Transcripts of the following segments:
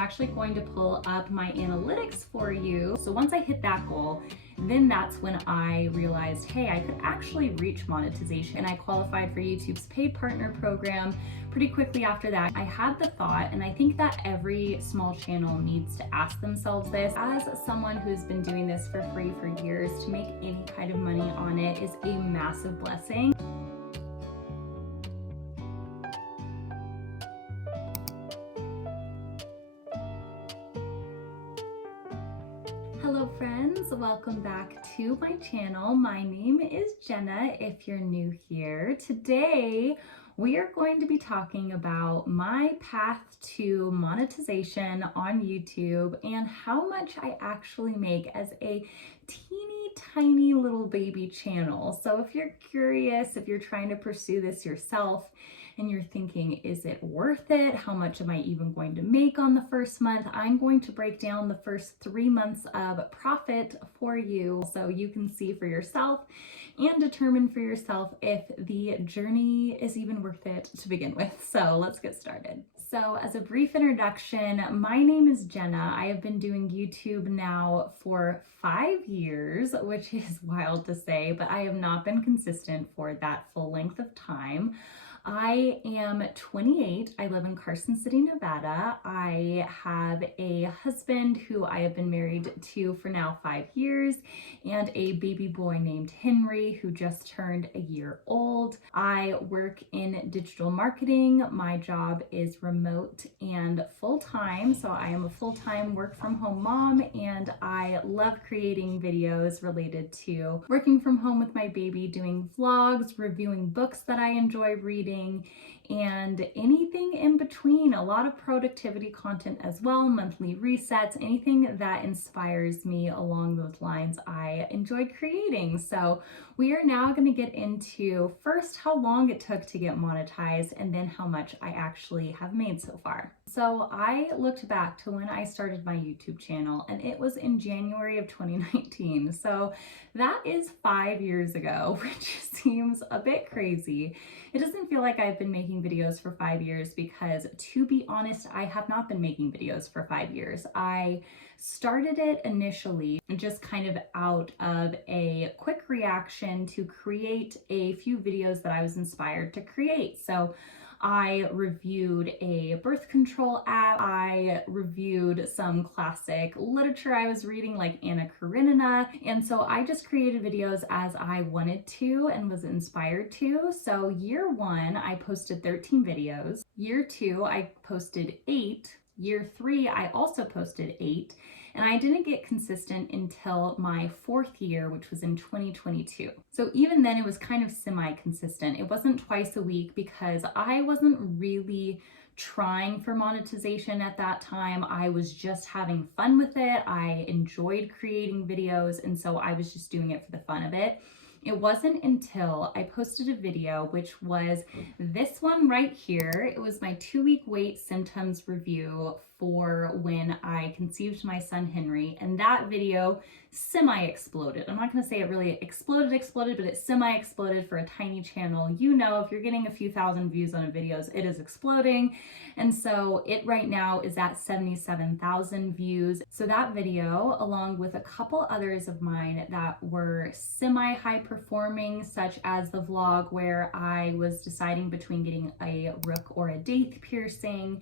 actually going to pull up my analytics for you. So once I hit that goal, then that's when I realized, hey, I could actually reach monetization, and I qualified for YouTube's paid partner program. Pretty quickly after that, I had the thought, and I think that every small channel needs to ask themselves this. As someone who's been doing this for free for years, to make any kind of money on it is a massive blessing. Hello friends, welcome back to my channel. My name is Jenna if you're new here. Today we are going to be talking about my path to monetization on YouTube and how much I actually make as a teeny tiny little baby channel. So if you're curious, if you're trying to pursue this yourself, and you're thinking, is it worth it? How much am I even going to make on the first month? I'm going to break down the first 3 months of profit for you so you can see for yourself and determine for yourself if the journey is even worth it to begin with. So let's get started. So as a brief introduction, my name is Jenna. I have been doing YouTube now for 5 years, which is wild to say, but I have not been consistent for that full length of time. I am 28. I live in Carson City, Nevada. I have a husband who I have been married to for now 5 years and a baby boy named Henry who just turned a year old. I work in digital marketing. My job is remote and full-time. So I am a full-time work from home mom, and I love creating videos related to working from home with my baby, doing vlogs, reviewing books that I enjoy reading, and anything in between. A lot of productivity content as well, monthly resets, anything that inspires me along those lines I enjoy creating. So we are now going to get into first how long it took to get monetized and then how much I actually have made so far. So I looked back to when I started my YouTube channel, and it was in January of 2019. So that is 5 years ago, which seems a bit crazy. It doesn't feel like I've been making videos for 5 years because, to be honest, I have not been making videos for 5 years. I started it initially just kind of out of a quick reaction to create a few videos that I was inspired to create. So I reviewed a birth control app. I reviewed some classic literature I was reading, like Anna Karenina. And so I just created videos as I wanted to and was inspired to. So year 1, I posted 13 videos. Year 2, I posted 8. Year 3, I also posted 8. And I didn't get consistent until my 4th year, which was in 2022. So even then it was kind of semi-consistent. It wasn't twice a week because I wasn't really trying for monetization at that time. I was just having fun with it. I enjoyed creating videos, and so I was just doing it for the fun of it. It wasn't until I posted a video, which was this one right here. It was my 2-week wait symptoms review for when I conceived my son Henry, and that video semi-exploded. I'm not going to say it really exploded, but it semi-exploded for a tiny channel. You know, if you're getting a few thousand views on a videos, it is exploding. And so it right now is at 77,000 views. So that video, along with a couple others of mine that were semi-high performing, such as the vlog where I was deciding between getting a rook or a daith piercing,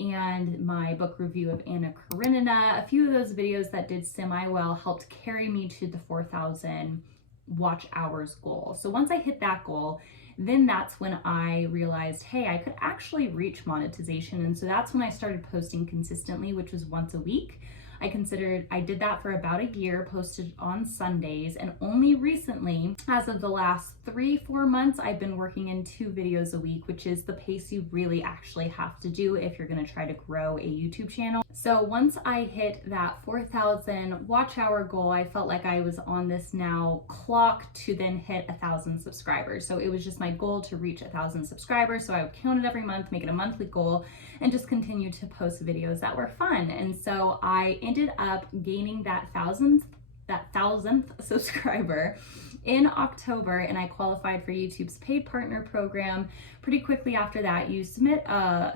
and my book review of Anna Karenina. A few of those videos that did semi-well helped carry me to the 4,000 watch hours goal. So once I hit that goal, then that's when I realized, hey, I could actually reach monetization. And so that's when I started posting consistently, which was once a week. I did that for about a year, posted on Sundays, and only recently, as of the last 3-4 months, I've been working in 2 videos a week, which is the pace you really actually have to do if you're going to try to grow a YouTube channel. So once I hit that 4,000 watch hour goal, I felt like I was on this now clock to then hit 1,000 subscribers. So it was just my goal to reach 1,000 subscribers. So I would count it every month, make it a monthly goal, and just continue to post videos that were fun. And so I ended up gaining that 1,000th that 1,000th subscriber in October, and I qualified for YouTube's paid partner program. Pretty quickly after that, you submit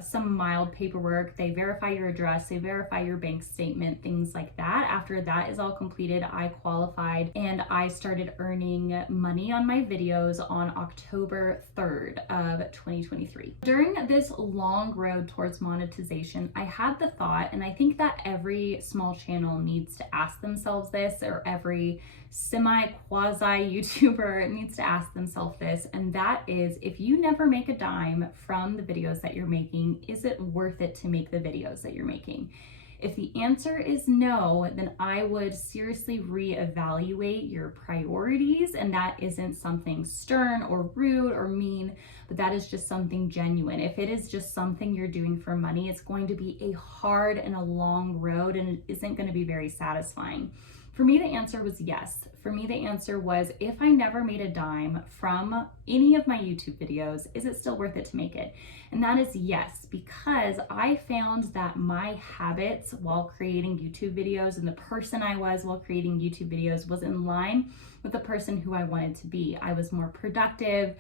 some mild paperwork. They verify your address, they verify your bank statement, things like that. After that is all completed, I qualified and I started earning money on my videos on October 3rd of 2023. During this long road towards monetization, I had the thought, and I think that every small channel needs to ask themselves this, or every quasi YouTuber needs to ask themselves this, and that is, if you never make a dime from the videos that you're making, is it worth it to make the videos that you're making? If the answer is no, then I would seriously reevaluate your priorities, and that isn't something stern or rude or mean, but that is just something genuine. If it is just something you're doing for money, it's going to be a hard and a long road, and it isn't going to be very satisfying. For me, the answer was yes. For me, the answer was, if I never made a dime from any of my YouTube videos, is it still worth it to make it? And that is yes, because I found that my habits while creating YouTube videos and the person I was while creating YouTube videos was in line with the person who I wanted to be. I was more productive.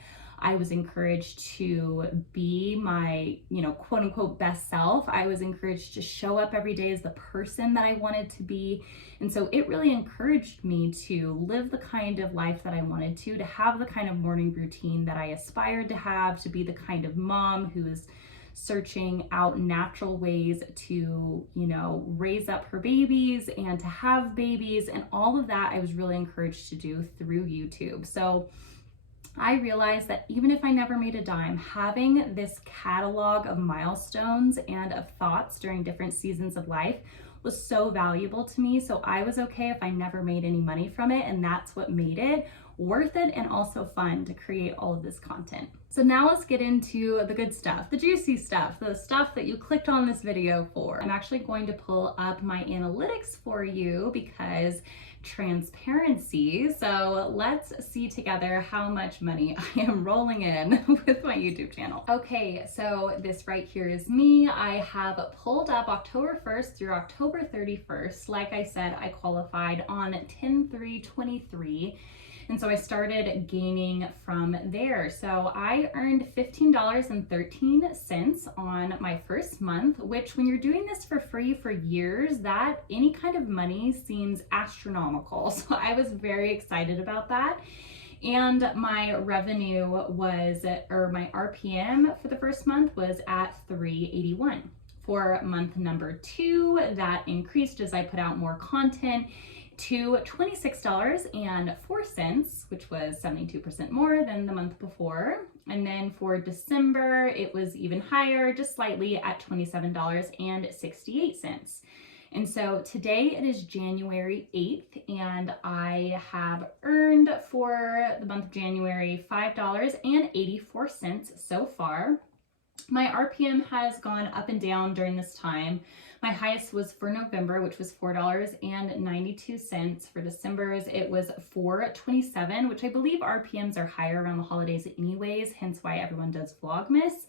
I was encouraged to be my, quote unquote best self. I was encouraged to show up every day as the person that I wanted to be. And so it really encouraged me to live the kind of life that I wanted to have the kind of morning routine that I aspired to have, to be the kind of mom who is searching out natural ways to, raise up her babies and to have babies, and all of that I was really encouraged to do through YouTube. So I realized that even if I never made a dime, having this catalog of milestones and of thoughts during different seasons of life was so valuable to me. So I was okay if I never made any money from it, and that's what made it worth it and also fun to create all of this content. So now let's get into the good stuff, the juicy stuff, the stuff that you clicked on this video for. I'm actually going to pull up my analytics for you because transparency. So let's see together how much money I am rolling in with my YouTube channel. Okay, so this right here is me. I have pulled up October 1st through October 31st. Like I said, I qualified on 10/3/23. And so I started gaining from there. So I earned $15.13 on my first month, which when you're doing this for free for years, that any kind of money seems astronomical. So I was very excited about that. And my revenue was, or my RPM for the first month was at 381. For month number 2, that increased as I put out more content to $26.04, which was 72% more than the month before. And then for December, it was even higher, just slightly, at $27.68. And so today it is January 8th, and I have earned for the month of January $5.84 so far. My RPM has gone up and down during this time. My highest was for November, which was $4.92. For December's, it was $4.27, which I believe RPMs are higher around the holidays anyways, hence why everyone does Vlogmas.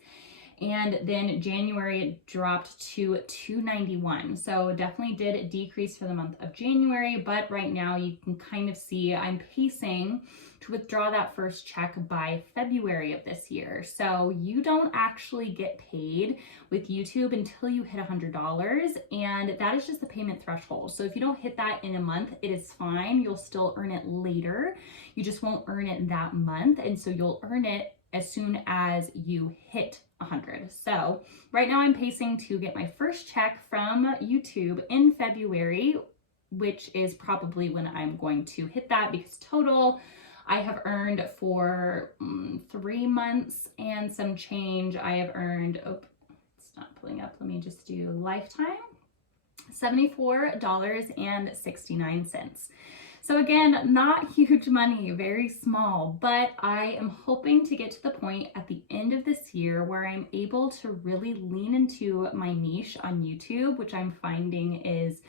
And then January it dropped to $2.91. So definitely did decrease for the month of January, but right now you can kind of see I'm pacing to withdraw that first check by February of this year. So you don't actually get paid with YouTube until you hit $100, and that is just the payment threshold. So if you don't hit that in a month, it is fine. You'll still earn it later. You just won't earn it that month, and so you'll earn it as soon as you hit 100. So right now I'm pacing to get my first check from YouTube in February, which is probably when I'm going to hit that, because total I have earned for 3 months and some change. I have earned, it's not pulling up. Let me just do lifetime, $74.69. So again, not huge money, very small, but I am hoping to get to the point at the end of this year where I'm able to really lean into my niche on YouTube, which I'm finding is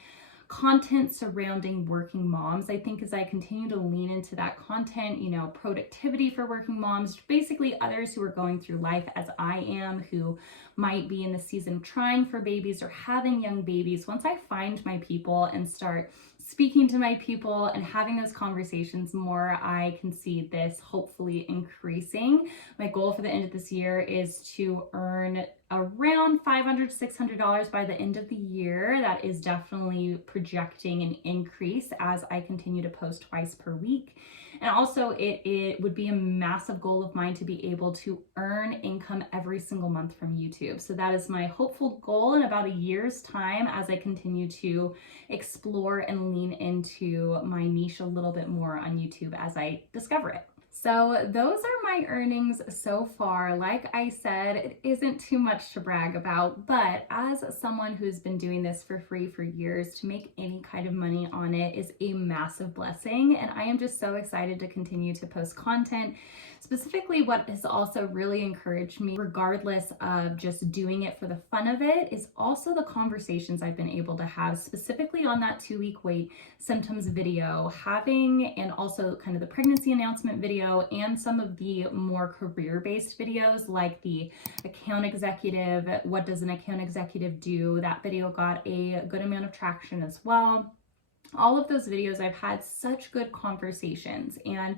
content surrounding working moms. I think as I continue to lean into that content, productivity for working moms, basically others who are going through life as I am, who might be in the season trying for babies or having young babies. Once I find my people and start speaking to my people and having those conversations more, I can see this hopefully increasing. My goal for the end of this year is to earn around $500 to $600 by the end of the year. That is definitely projecting an increase as I continue to post twice per week. And also it would be a massive goal of mine to be able to earn income every single month from YouTube. So that is my hopeful goal in about a year's time as I continue to explore and lean into my niche a little bit more on YouTube as I discover it. So those are my earnings so far. Like I said, it isn't too much to brag about, but as someone who's been doing this for free for years, to make any kind of money on it is a massive blessing. And I am just so excited to continue to post content. Specifically, what has also really encouraged me, regardless of just doing it for the fun of it, is also the conversations I've been able to have, specifically on that 2-week wait symptoms video, and also kind of the pregnancy announcement video, and some of the more career-based videos like the account executive, what does an account executive do? That video got a good amount of traction as well. All of those videos, I've had such good conversations, and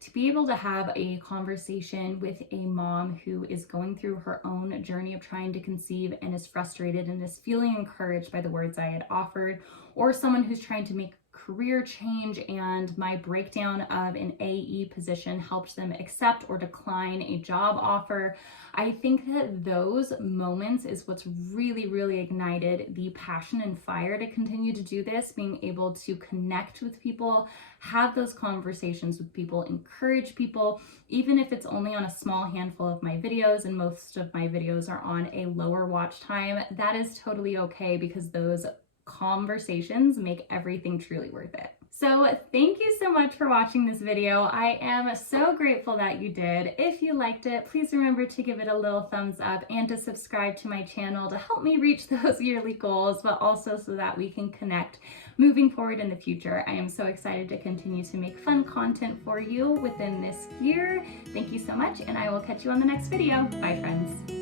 to be able to have a conversation with a mom who is going through her own journey of trying to conceive and is frustrated and is feeling encouraged by the words I had offered, or someone who's trying to make career change and my breakdown of an AE position helped them accept or decline a job offer. I think that those moments is what's really ignited the passion and fire to continue to do this, being able to connect with people, have those conversations with people, encourage people, even if it's only on a small handful of my videos, and most of my videos are on a lower watch time. That is totally okay, because those conversations make everything truly worth it. So thank you so much for watching this video. I am so grateful that you did. If you liked it, please remember to give it a little thumbs up and to subscribe to my channel to help me reach those yearly goals, but also so that we can connect moving forward in the future. I am so excited to continue to make fun content for you within this year. Thank you so much, and I will catch you on the next video. Bye, friends.